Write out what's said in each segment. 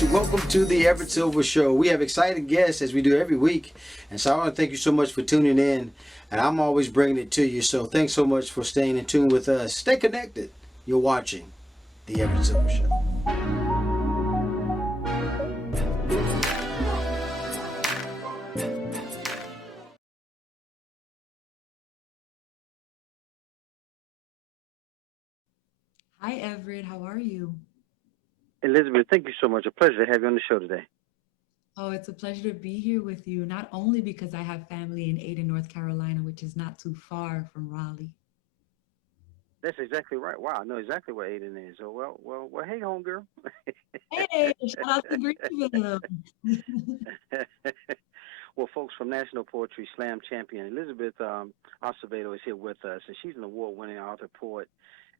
guys, welcome to the Everett Silver Show. We have exciting guests as we do every week, and so I want to thank you so much for tuning in, and I'm always bringing it to you, so thanks so much for staying in tune with us. Stay connected. You're watching the Everett Silver Show. Hi, Everett. How are you? Elizabeth, thank you so much. A pleasure to have you on the show today. Oh, it's a pleasure to be here with you, not only because I have family in Ada, North Carolina, which is not too far from Raleigh. That's exactly right. Wow, I know exactly where Aiden is. So, well. Hey, homegirl. Hey, shout out to Greenville. Well, folks, from National Poetry Slam champion Elizabeth Acevedo is here with us, and she's an award-winning author, poet,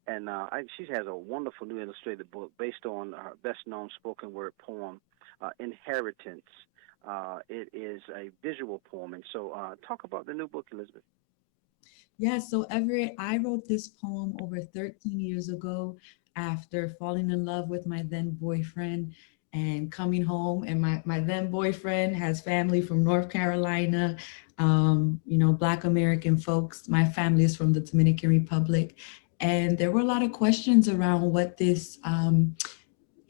and she has a wonderful new illustrated book based on her best-known spoken word poem, Inheritance. It is a visual poem, and so talk about the new book, Elizabeth. Yeah, so Everett, I wrote this poem over 13 years ago after falling in love with my then boyfriend and coming home. And my then boyfriend has family from North Carolina, Black American folks. My family is from the Dominican Republic. And there were a lot of questions around what this,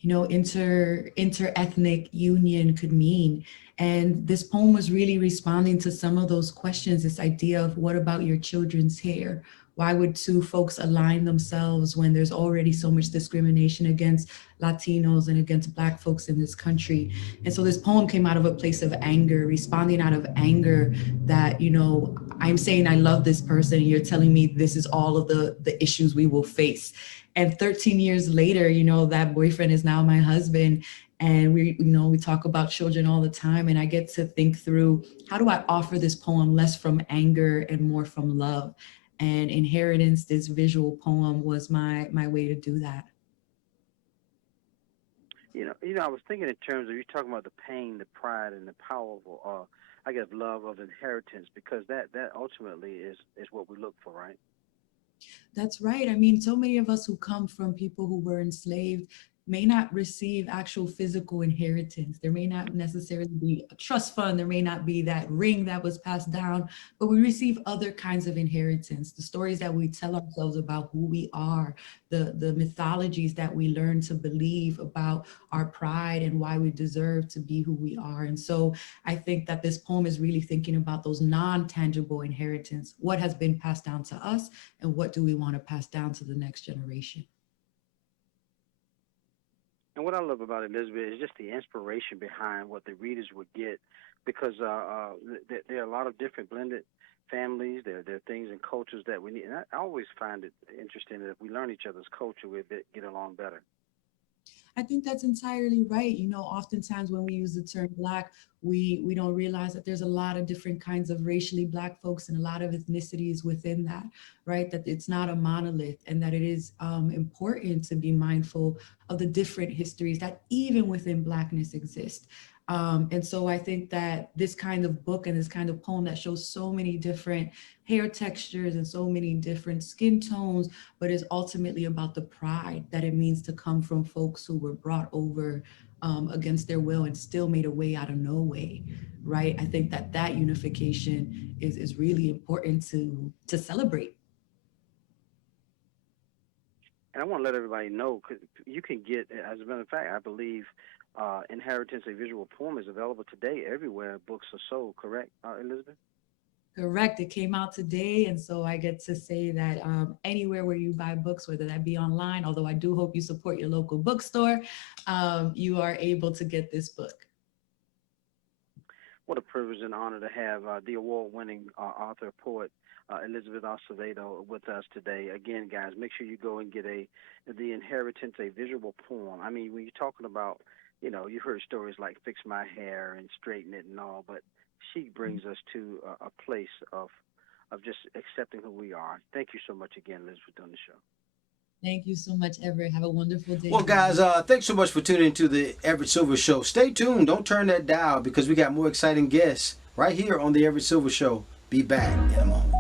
inter-ethnic union could mean. And this poem was really responding to some of those questions, this idea of what about your children's hair? Why would two folks align themselves when there's already so much discrimination against Latinos and against Black folks in this country? And so this poem came out of a place of anger, responding out of anger that, I'm saying I love this person and you're telling me this is all of the issues we will face. And 13 years later, that boyfriend is now my husband. And we talk about children all the time. And I get to think through, how do I offer this poem less from anger and more from love? And Inheritance, this visual poem, was my way to do that. I was thinking in terms of you talking about the pain, the pride, and the powerful, love of inheritance, because that ultimately is what we look for, right? That's right. I mean, so many of us who come from people who were enslaved may not receive actual physical inheritance. There may not necessarily be a trust fund. There may not be that ring that was passed down, but we receive other kinds of inheritance. The stories that we tell ourselves about who we are, the mythologies that we learn to believe about our pride and why we deserve to be who we are. And so I think that this poem is really thinking about those non-tangible inheritance. What has been passed down to us and what do we want to pass down to the next generation? And what I love about Elizabeth is just the inspiration behind what the readers would get, because there are a lot of different blended families. There are things and cultures that we need. And I always find it interesting that if we learn each other's culture, we get along better. I think that's entirely right. Oftentimes when we use the term Black, we don't realize that there's a lot of different kinds of racially Black folks and a lot of ethnicities within that, right? That it's not a monolith, and that it is important to be mindful of the different histories that even within Blackness exist. And so I think that this kind of book and this kind of poem that shows so many different hair textures and so many different skin tones, but is ultimately about the pride that it means to come from folks who were brought over against their will and still made a way out of no way, right? I think that unification is really important to celebrate. And I want to let everybody know, because you can get, as a matter of fact, I believe Inheritance, a visual poem, is available today everywhere books are sold, correct, Elizabeth? Correct. It came out today. And so I get to say that anywhere where you buy books, whether that be online, although I do hope you support your local bookstore, you are able to get this book. What a privilege and honor to have the award-winning author, poet, Elizabeth Acevedo with us today. Again, guys, make sure you go and get The Inheritance, a visual poem. I mean, when you're talking about, you've heard stories like Fix My Hair and Straighten It and all, but she brings us to a place of just accepting who we are. Thank you so much again, Liz, for doing the show. Thank you so much, Everett. Have a wonderful day. Well, guys, thanks so much for tuning into the Everett Silver Show. Stay tuned. Don't turn that dial, because we got more exciting guests right here on the Everett Silver Show. Be back in a moment.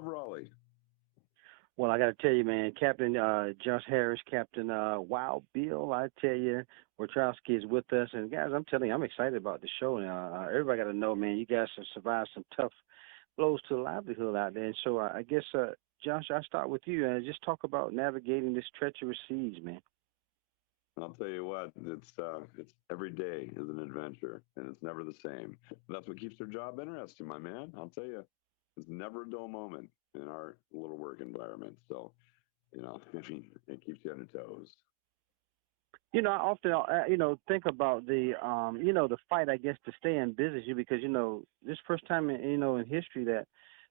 love Raleigh. Well, I got to tell you, man, Captain Josh Harris, Captain Wild Bill, I tell you, Wichrowski is with us. And, guys, I'm telling you, I'm excited about the show now. Everybody got to know, man, you guys have survived some tough blows to the livelihood out there. And so I guess, Josh, I'll start with you and just talk about navigating this treacherous seas, man. I'll tell you what, it's every day is an adventure, and it's never the same. That's what keeps their job interesting, my man. I'll tell you, it's never a dull moment in our little work environment. So, I mean, it keeps you on your toes. I often, think about the, the fight, I guess, to stay in business, because, this first time, in history that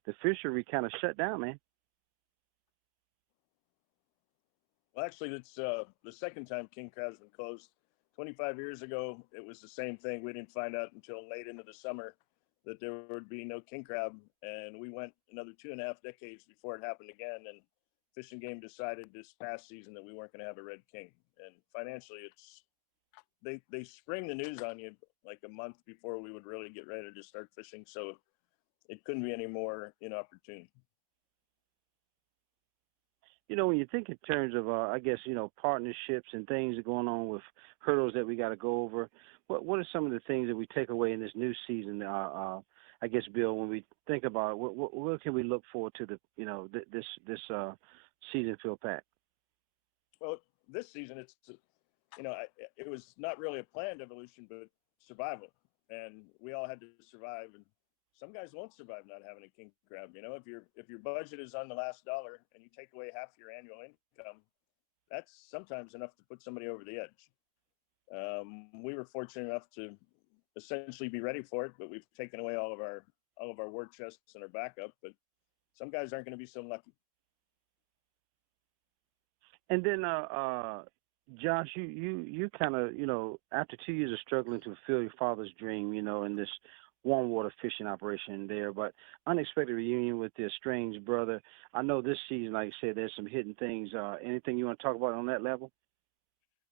the fishery kind of shut down, man. Well, actually, it's the second time king crab's been closed. 25 years ago, it was the same thing. We didn't find out until late into the summer that there would be no king crab, and we went another 2.5 decades before it happened again. And Fish and Game decided this past season that we weren't going to have a red king. And financially, they spring the news on you like a month before we would really get ready to start fishing. So it couldn't be any more inopportune. When you think in terms of, I guess, partnerships and things that are going on with hurdles that we got to go over, what are some of the things that we take away in this new season? I guess, Bill, when we think about it, what can we look forward to this season feel packed? Well, this season, it was not really a planned evolution, but survival, and we all had to survive. And some guys won't survive not having a king crab. If your budget is on the last dollar and you take away half your annual income, that's sometimes enough to put somebody over the edge. We were fortunate enough to essentially be ready for it, but we've taken away all of our war chests and our backup. But some guys aren't going to be so lucky. And then, Josh, you kind of, after 2 years of struggling to fulfill your father's dream, in this warm water fishing operation there, but unexpected reunion with your estranged brother. I know this season, like you said, there's some hidden things. Anything you want to talk about on that level?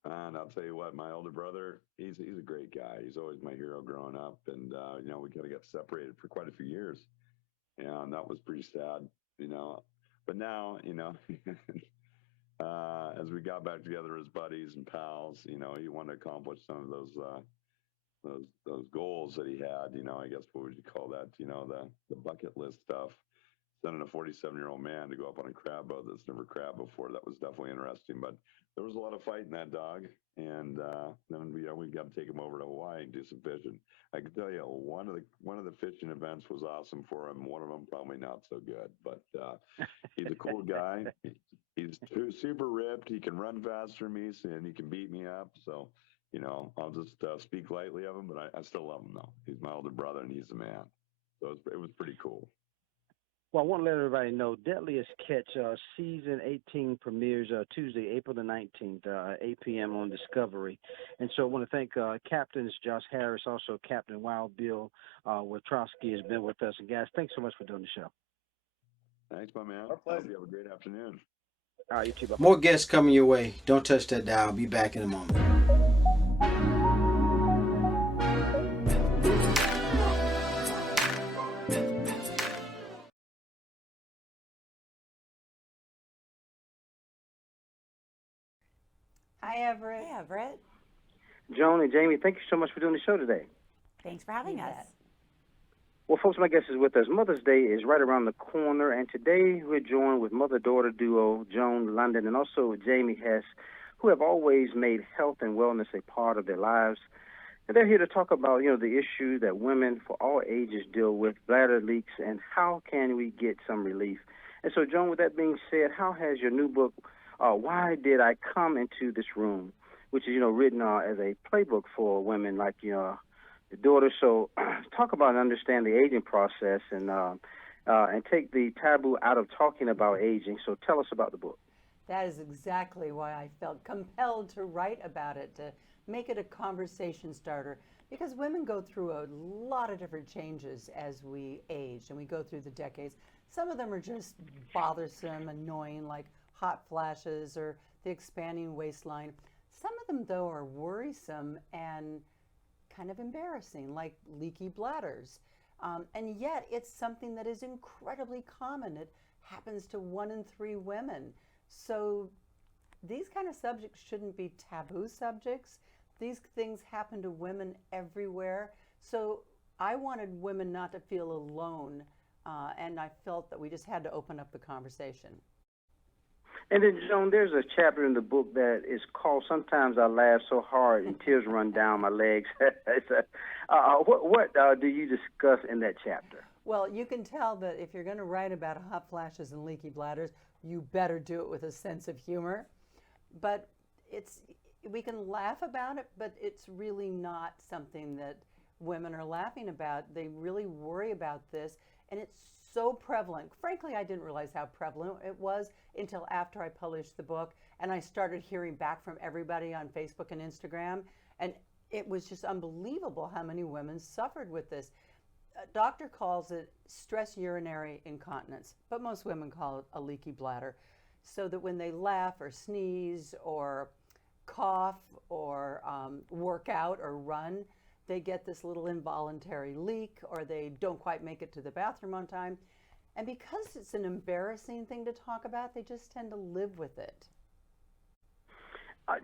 And I'll tell you what, my older brother, he's a great guy. He's always my hero growing up. And, we kind of got separated for quite a few years. And that was pretty sad, But now, as we got back together as buddies and pals, he wanted to accomplish some of those goals that he had, I guess, what would you call that? The bucket list stuff. Sending a 47-year-old man to go up on a crab boat that's never crabbed before, that was definitely interesting. But there was a lot of fight in that dog, and then we got to take him over to Hawaii and do some fishing. I can tell you, one of the fishing events was awesome for him. One of them probably not so good, but he's a cool guy. He's super ripped. He can run faster than me, and he can beat me up. So, I'll just speak lightly of him, but I still love him though. He's my older brother, and he's the man. So it was pretty cool. Well, I want to let everybody know Deadliest Catch Season 18 premieres Tuesday, April the 19th, 8 p.m. on Discovery. And so I want to thank Captains Josh Harris, also Captain Wild Bill Wichrowski has been with us. And, guys, thanks so much for doing the show. Thanks, my man. Our pleasure. I hope you have a great afternoon. All right, you too. Bye-bye. More guests coming your way. Don't touch that dial. I'll be back in a moment. Hi, Everett. Hey, Everett. Joan and Jamie, thank you so much for doing the show today. Thanks for having us. Well, folks, my guest is with us. Mother's Day is right around the corner, and today we're joined with mother-daughter duo Joan Lunden and also Jamie Hess, who have always made health and wellness a part of their lives. And they're here to talk about, the issue that women for all ages deal with, bladder leaks, and how can we get some relief. And so, Joan, with that being said, how has your new book, Why Did I Come Into This Room, which is, written as a playbook for women like, the daughter. So talk about and understand the aging process and take the taboo out of talking about aging. So tell us about the book. That is exactly why I felt compelled to write about it, to make it a conversation starter, because women go through a lot of different changes as we age and we go through the decades. Some of them are just bothersome, annoying, like hot flashes or the expanding waistline. Some of them, though, are worrisome and kind of embarrassing, like leaky bladders. And yet it's something that is incredibly common. It happens to 1 in 3 women. So these kind of subjects shouldn't be taboo subjects. These things happen to women everywhere. So I wanted women not to feel alone, and I felt that we just had to open up the conversation. And then, Joan, there's a chapter in the book that is called "Sometimes I Laugh So Hard and Tears Run Down My Legs." What do you discuss in that chapter? Well, you can tell that if you're going to write about hot flashes and leaky bladders, you better do it with a sense of humor. But we can laugh about it, but it's really not something that women are laughing about. They really worry about this, and it's so prevalent. Frankly, I didn't realize how prevalent it was until after I published the book, and I started hearing back from everybody on Facebook and Instagram, and it was just unbelievable how many women suffered with this. A doctor calls it stress urinary incontinence, but most women call it a leaky bladder. So that when they laugh or sneeze or cough or work out or run, they get this little involuntary leak, or they don't quite make it to the bathroom on time. And because it's an embarrassing thing to talk about, they just tend to live with it.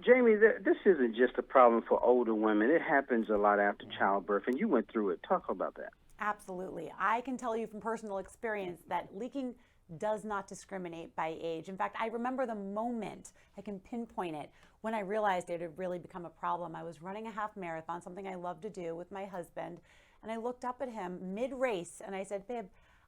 Jamie, this isn't just a problem for older women. It happens a lot after childbirth, and you went through it. Talk about that. Absolutely. I can tell you from personal experience that leaking does not discriminate by age. In fact, I remember the moment, I can pinpoint it, when I realized it had really become a problem. I was running a half marathon, something I love to do with my husband, and I looked up at him mid-race and I said, "Babe,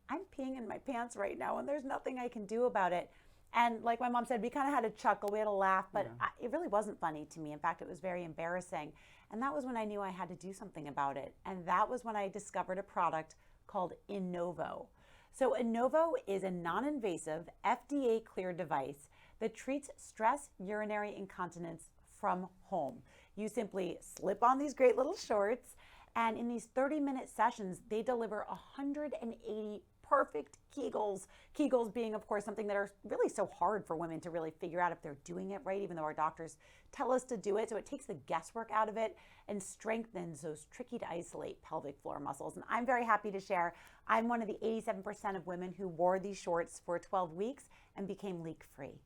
I'm peeing in my pants right now and there's nothing I can do about it." And like my mom said, we kind of had a chuckle, we had a laugh, but it really wasn't funny to me. In fact, it was very embarrassing. And that was when I knew I had to do something about it. And that was when I discovered a product called Innovo. So Innovo is a non-invasive, FDA-cleared device that treats stress urinary incontinence from home. You simply slip on these great little shorts, and in these 30-minute sessions, they deliver 180 perfect Kegels. Kegels being, of course, something that are really so hard for women to really figure out if they're doing it right, even though our doctors tell us to do it. So it takes the guesswork out of it and strengthens those tricky to isolate pelvic floor muscles. And I'm very happy to share, I'm one of the 87% of women who wore these shorts for 12 weeks and became leak-free.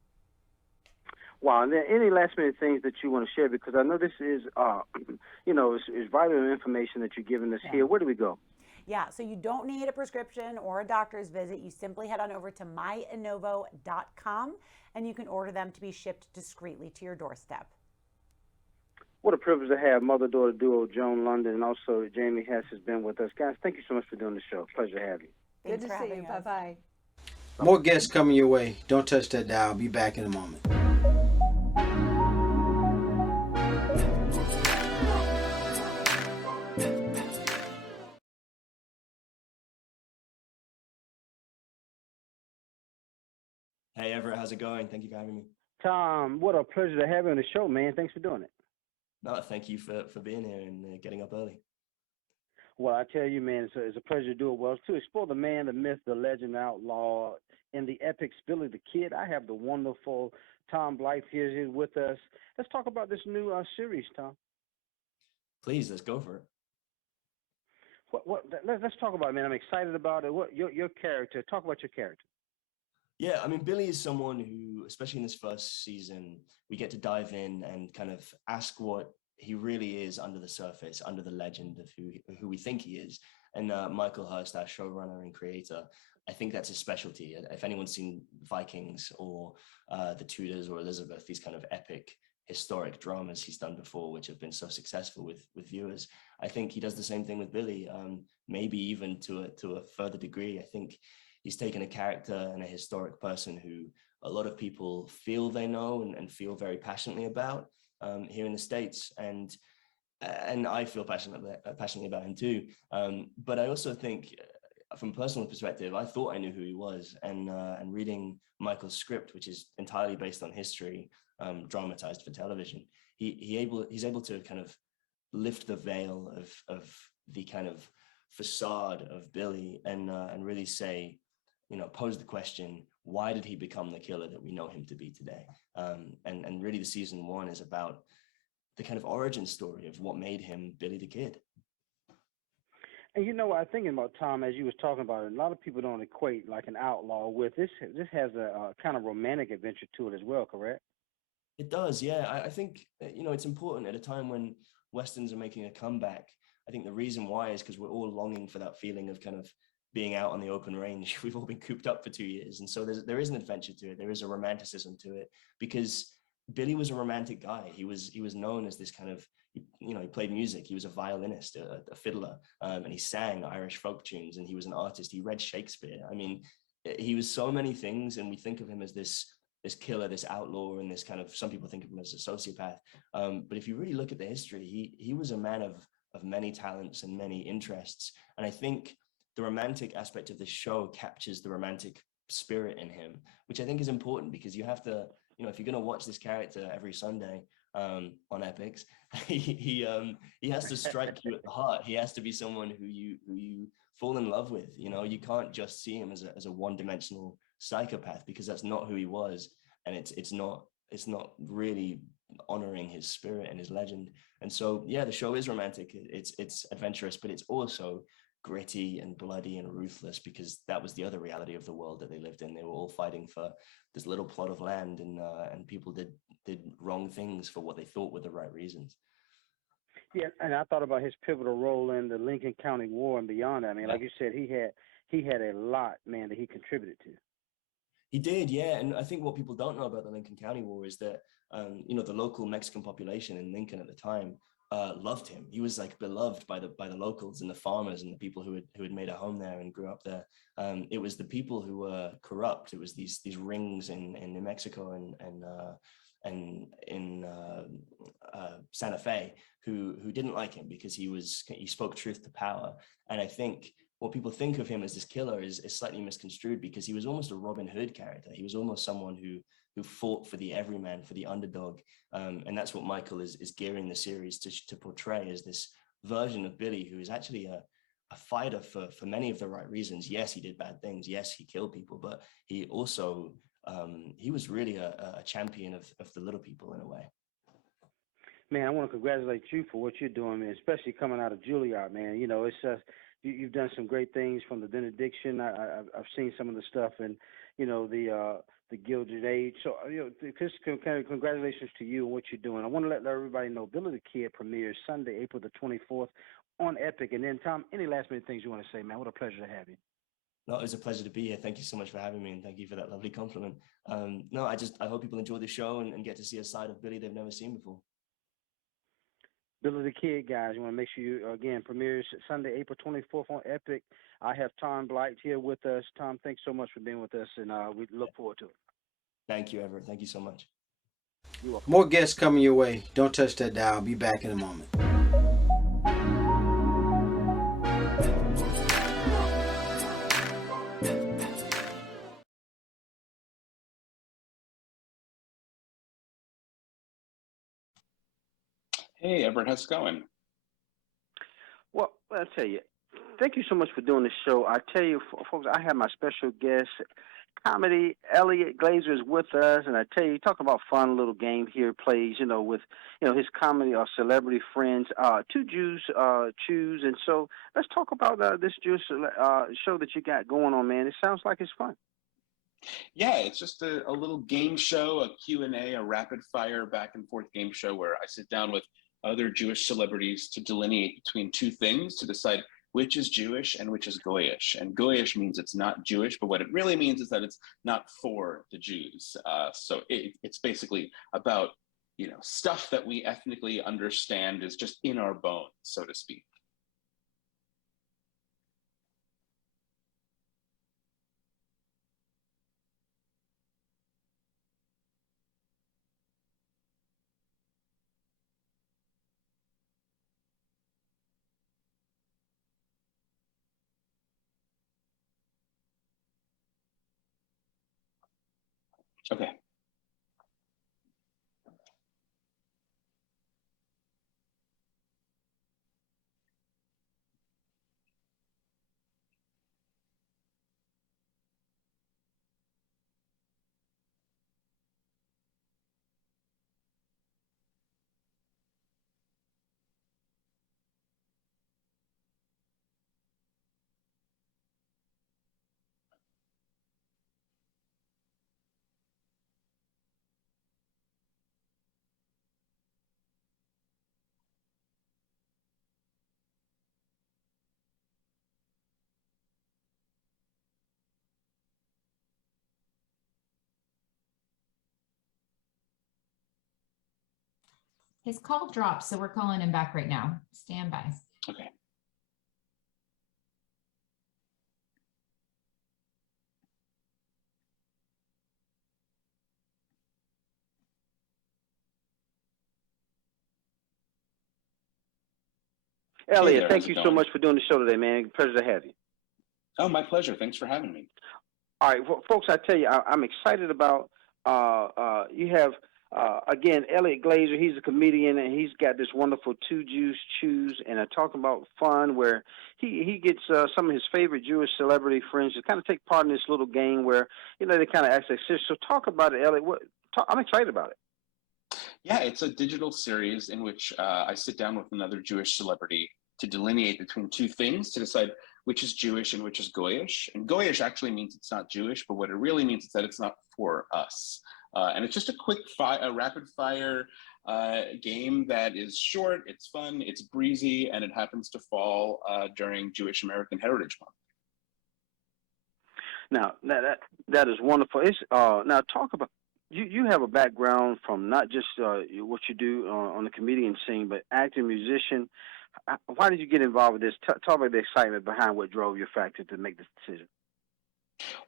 Wow. And then any last minute things that you want to share, because I know this is, it's vital information that you're giving us here. Where do we go? Yeah, so you don't need a prescription or a doctor's visit. You simply head on over to myinnovo.com and you can order them to be shipped discreetly to your doorstep. What a privilege to have mother-daughter duo Joan Lunden and also Jamie Hess has been with us. Guys, thank you so much for doing the show. Pleasure to have you. Good to see you. Bye-bye. More guests coming your way. Don't touch that dial. I'll be back in a moment. Hey, Everett, how's it going? Thank you for having me. Tom, what a pleasure to have you on the show, man. Thanks for doing it. No, thank you for being here and getting up early. Well, I tell you, man, it's a pleasure to do it. Well, to explore the man, the myth, the legend, outlaw, and the epic Billy the Kid, I have the wonderful Tom Blyth here with us. Let's talk about this new series, Tom. Please, let's go for it. Let's talk about it, man. I'm excited about it. What your character? Talk about your character. Yeah, I mean, Billy is someone who, especially in this first season, we get to dive in and kind of ask what he really is under the surface, under the legend of who we think he is. And Michael Hurst, our showrunner and creator, I think that's his specialty. If anyone's seen Vikings or The Tudors or Elizabeth, these kind of epic historic dramas he's done before, which have been so successful with viewers, I think he does the same thing with Billy, maybe even to a further degree. I think he's taken a character and a historic person who a lot of people feel they know and feel very passionately about here in the States. And I feel passionately about him too. But I also think from a personal perspective, I thought I knew who he was. And reading Michael's script, which is entirely based on history, dramatized for television, he's able to kind of lift the veil of the kind of facade of Billy and really say, pose the question, why did he become the killer that we know him to be today? And really the season 1 is about the kind of origin story of what made him Billy the Kid. And you know what I'm thinking about, Tom, as you was talking about it, a lot of people don't equate like an outlaw with this. This has a kind of romantic adventure to it as well, correct? It does, yeah. I think it's important at a time when westerns are making a comeback. I think the reason why is because we're all longing for that feeling of kind of being out on the open range. We've all been cooped up for 2 years, and so there is an adventure to it. There is a romanticism to it because Billy was a romantic guy. He was known as this kind of he played music. He was a violinist, a fiddler, and he sang Irish folk tunes. And he was an artist. He read Shakespeare. I mean, he was so many things, and we think of him as this killer, this outlaw, and this kind of, some people think of him as a sociopath. But if you really look at the history, he was a man of many talents and many interests. And I think the romantic aspect of this show captures the romantic spirit in him, which I think is important because you have to, if you're going to watch this character every Sunday on Epics, he has to strike you at the heart. He has to be someone who you fall in love with. You can't just see him as a one-dimensional psychopath because that's not who he was, and it's not really honoring his spirit and his legend. And so yeah, the show is romantic, it's adventurous, but it's also gritty and bloody and ruthless because that was the other reality of the world that they lived in. They were all fighting for this little plot of land, and people did wrong things for what they thought were the right reasons. Yeah, and I thought about his pivotal role in the Lincoln County War and beyond. I mean, like you said, he had a lot, man, that he contributed to. He did, yeah. And I think what people don't know about the Lincoln County War is that, the local Mexican population in Lincoln at the time loved him. He was like beloved by the locals and the farmers and the people who had made a home there and grew up there. It was the people who were corrupt. It was these rings in New Mexico and in Santa Fe who didn't like him because he spoke truth to power. And I think what people think of him as this killer is slightly misconstrued because he was almost a Robin Hood character. He was almost someone who fought for the everyman, for the underdog. And that's what Michael is gearing the series to portray, as this version of Billy, who is actually a fighter for many of the right reasons. Yes, he did bad things. Yes, he killed people, but he also, he was really a champion of the little people in a way. Man, I want to congratulate you for what you're doing, man, especially coming out of Juilliard, man. It's you've done some great things from the benediction. I've seen some of the stuff, and the Gilded Age. So just congratulations to you and what you're doing. I want to let everybody know Billy the Kid premieres Sunday, April the 24th on Epic. And then Tom, any last minute things you want to say, man? What a pleasure to have you. No, it was a pleasure to be here. Thank you so much for having me, and thank you for that lovely compliment. No, I hope people enjoy the show and get to see a side of Billy they've never seen before. Billy the Kid, guys. You want to make sure you, again, premieres Sunday, April 24th on Epic. I have Tom Blyth here with us. Tom, thanks so much for being with us, and we look forward to it. Thank you, Everett. Thank you so much. You're welcome. More guests coming your way. Don't touch that dial. I'll be back in a moment. Hey, Everett, how's it going? Well, I'll tell you, thank you so much for doing this show. I tell you, folks, I have my special guest, comedy Eliot Glazer is with us, and I tell you, talking about fun little game here plays, with his comedy or celebrity friends. Two Jews choose, and so let's talk about this Jewish show that you got going on, man. It sounds like it's fun. Yeah, it's just a little game show, a Q&A, a rapid fire back and forth game show where I sit down with other Jewish celebrities to delineate between two things to decide which is Jewish and which is Goyish. And Goyish means it's not Jewish, but what it really means is that it's not for the Jews. So it's basically about, stuff that we ethnically understand is just in our bones, so to speak. Okay. His call dropped, so we're calling him back right now. Stand by. Okay. Eliot, there, thank how's you it so going? much for doing the show today, man. Pleasure to have you. Oh, my pleasure. Thanks for having me. All right, folks, I tell you, I'm excited about. You have again Eliot Glazer. He's a comedian, and he's got this wonderful Two Jews Choose, and talking about fun, where he gets some of his favorite Jewish celebrity friends to kind of take part in this little game where they kind of ask their sisters. So talk about it, Eliot. I'm excited about it. Yeah, it's a digital series in which I sit down with another Jewish celebrity to delineate between two things to decide which is Jewish and which is Goyish. And Goyish actually means it's not Jewish, but what it really means is that it's not for us. And it's just a quick, rapid fire game that is short, it's fun, it's breezy, and it happens to fall during Jewish American Heritage Month. Now that is wonderful. It's now talk about. You have a background from not just what you do on the comedian scene, but acting, musician. Why did you get involved with this? Talk about the excitement behind what drove your factor to make this decision.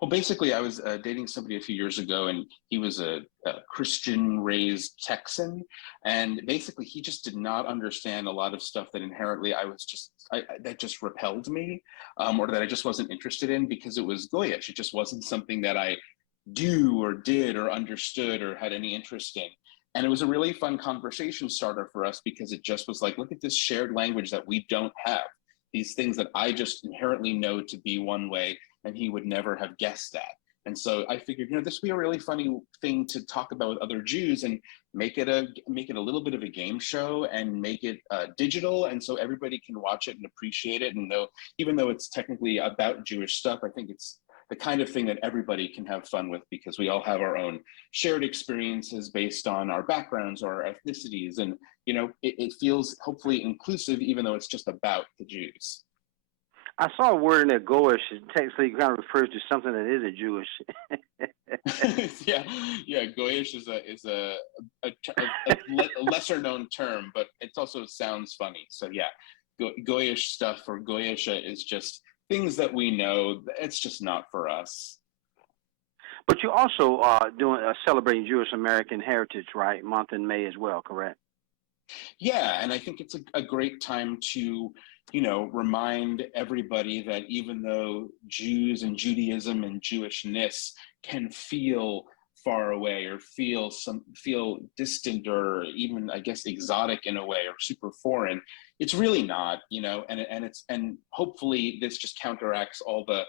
Well, basically, I was dating somebody a few years ago, and he was a Christian-raised Texan, and basically, he just did not understand a lot of stuff that inherently that just repelled me, or that I just wasn't interested in because it was Goyish. It just wasn't something that I do or did or understood or had any interest in. And it was a really fun conversation starter for us because it just was like, look at this shared language that we don't have, these things that I just inherently know to be one way, and he would never have guessed that. And so I figured, this would be a really funny thing to talk about with other Jews and make it a little bit of a game show and make it digital, and so everybody can watch it and appreciate it and know, even though it's technically about Jewish stuff, I think it's the kind of thing that everybody can have fun with because we all have our own shared experiences based on our backgrounds or our ethnicities. And, it feels hopefully inclusive, even though it's just about the Jews. I saw a word in there, Goyish. It technically kind of refers to something that isn't Jewish. yeah. Goyish is a lesser known term, but it also sounds funny. So yeah, Goyish stuff or Goyisha is just things that we know. It's just not for us. But you also are celebrating Jewish American Heritage, right? Month in May as well, correct? Yeah, and I think it's a great time to, remind everybody that even though Jews and Judaism and Jewishness can feel far away or feel distant or even, I guess, exotic in a way or super foreign, it's really not, and hopefully this just counteracts all the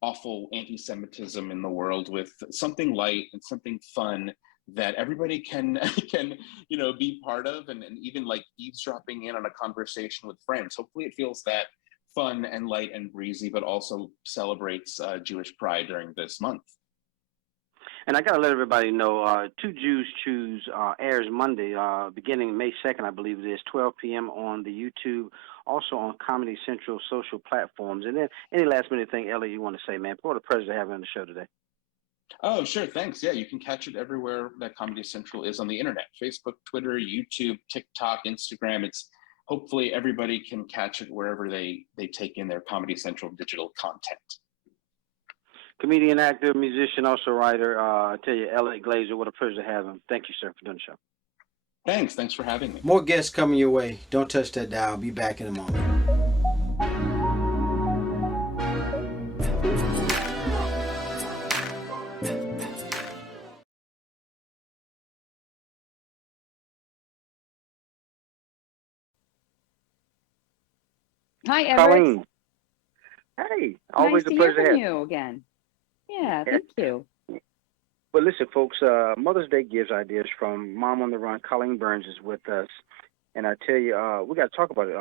awful anti-Semitism in the world with something light and something fun that everybody can be part of, and even like eavesdropping in on a conversation with friends. Hopefully it feels that fun and light and breezy, but also celebrates Jewish pride during this month. And I got to let everybody know, Two Jews Choose airs Monday, beginning May 2nd, I believe it is, 12 p.m. on the YouTube, also on Comedy Central social platforms. And then any last minute thing, Ellie, you want to say, man? What a pleasure to have you on the show today. Oh, sure. Thanks. Yeah, you can catch it everywhere that Comedy Central is on the internet. Facebook, Twitter, YouTube, TikTok, Instagram. It's hopefully everybody can catch it wherever they take in their Comedy Central digital content. Comedian, actor, musician, also writer. I tell you, Eliot Glazer, what a pleasure to have him. Thank you, sir, for doing the show. Thanks for having me. More guests coming your way. Don't touch that dial. I'll be back in a moment. Hi, Everett. Colleen. Hey, always nice a pleasure to hear to from have you again. Yeah, thank you. But listen, folks, Mother's Day gives ideas from Mom on the Run. Colleen Burns is with us. And I tell you, we got to talk about it.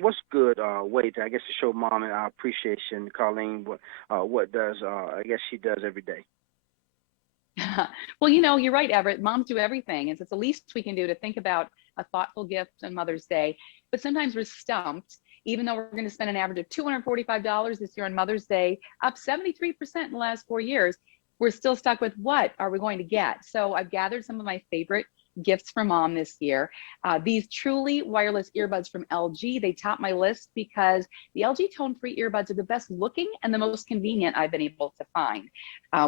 What's good way to, I guess, to show Mom and our appreciation, Colleen, what does, I guess she does every day? Well, you're right, Everett. Moms do everything. It's the least we can do to think about a thoughtful gift on Mother's Day. But sometimes we're stumped, even though we're going to spend an average of $245 this year on Mother's Day, up 73% in the last 4 years. We're still stuck with what are we going to get? So I've gathered some of my favorite gifts for mom this year. These truly wireless earbuds from LG, they top my list because the LG tone-free earbuds are the best looking and the most convenient I've been able to find.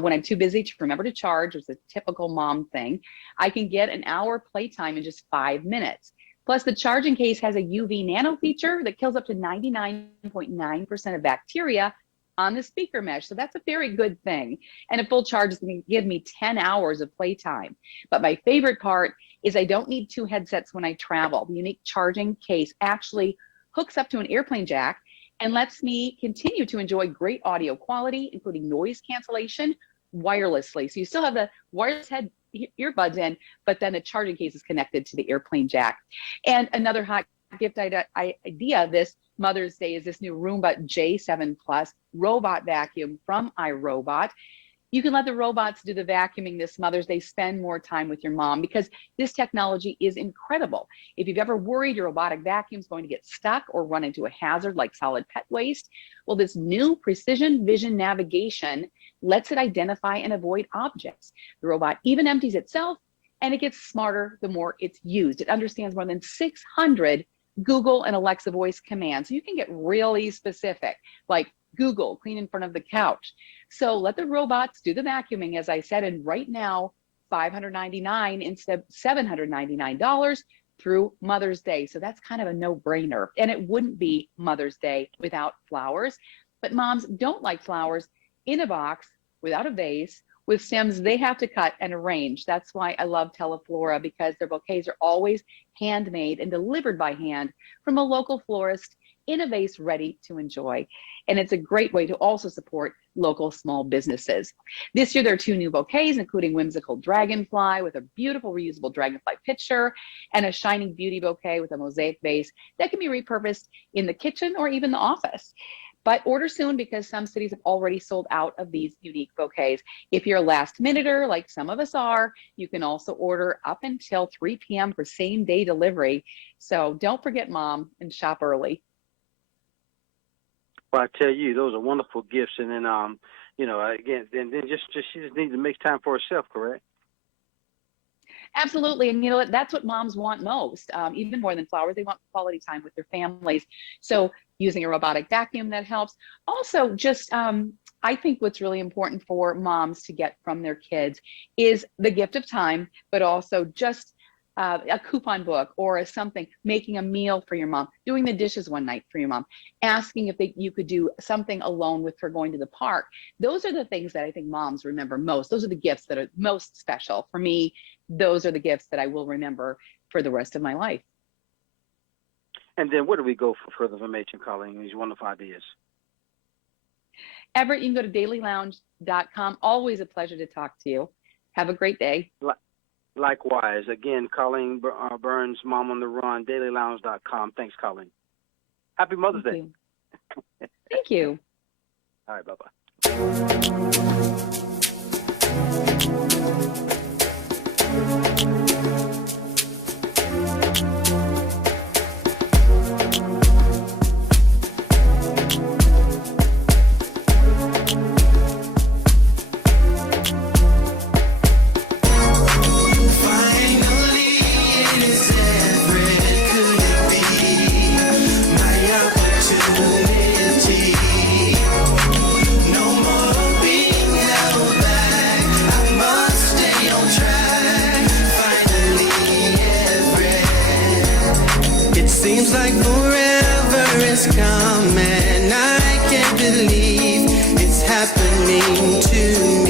When I'm too busy to remember to charge, which is a typical mom thing, I can get an hour playtime in just 5 minutes. Plus, the charging case has a UV nano feature that kills up to 99.9% of bacteria on the speaker mesh. So that's a very good thing. And a full charge is going to give me 10 hours of playtime. But my favorite part is I don't need 2 headsets when I travel. The unique charging case actually hooks up to an airplane jack and lets me continue to enjoy great audio quality, including noise cancellation, wirelessly. So you still have the wireless earbuds in, but then the charging case is connected to the airplane jack. And another hot gift idea this Mother's Day is this new Roomba J7 Plus robot vacuum from iRobot. You can let the robots do the vacuuming this Mother's Day. Spend more time with your mom because this technology is incredible. If you've ever worried your robotic vacuum is going to get stuck or run into a hazard like solid pet waste, well, this new precision vision navigation lets it identify and avoid objects. The robot even empties itself, and it gets smarter the more it's used. It understands more than 600 Google and Alexa voice commands. So you can get really specific, like Google, clean in front of the couch. So let the robots do the vacuuming, as I said, and right now, $599 instead of $799 through Mother's Day. So that's kind of a no-brainer. And it wouldn't be Mother's Day without flowers. But moms don't like flowers in a box, without a vase, with stems they have to cut and arrange. That's why I love Teleflora, because their bouquets are always handmade and delivered by hand from a local florist in a vase ready to enjoy. And it's a great way to also support local small businesses. This year, there are 2 new bouquets, including whimsical dragonfly with a beautiful reusable dragonfly picture and a shining beauty bouquet with a mosaic vase that can be repurposed in the kitchen or even the office. But order soon because some cities have already sold out of these unique bouquets. If you're a last minuter, like some of us are, you can also order up until 3 p.m. for same day delivery. So don't forget, mom, and shop early. Well, I tell you, those are wonderful gifts. And then, again, then just she just needs to make time for herself, correct? Absolutely. And you know what? That's what moms want most, even more than flowers. They want quality time with their families. So using a robotic vacuum, that helps. Also, just I think what's really important for moms to get from their kids is the gift of time, but also just a coupon book or something, making a meal for your mom, doing the dishes one night for your mom, asking if you could do something alone with her going to the park. Those are the things that I think moms remember most. Those are the gifts that are most special. For me, those are the gifts that I will remember for the rest of my life. And then where do we go for further information, Colleen? These wonderful ideas. Everett, you can go to dailylounge.com. Always a pleasure to talk to you. Have a great day. Likewise. Again, Colleen Burns, Mom on the Run, dailylounge.com. Thanks, Colleen. Happy Mother's Day. Thank you. All right, bye-bye. Seems like forever is coming. I can't believe it's happening to me.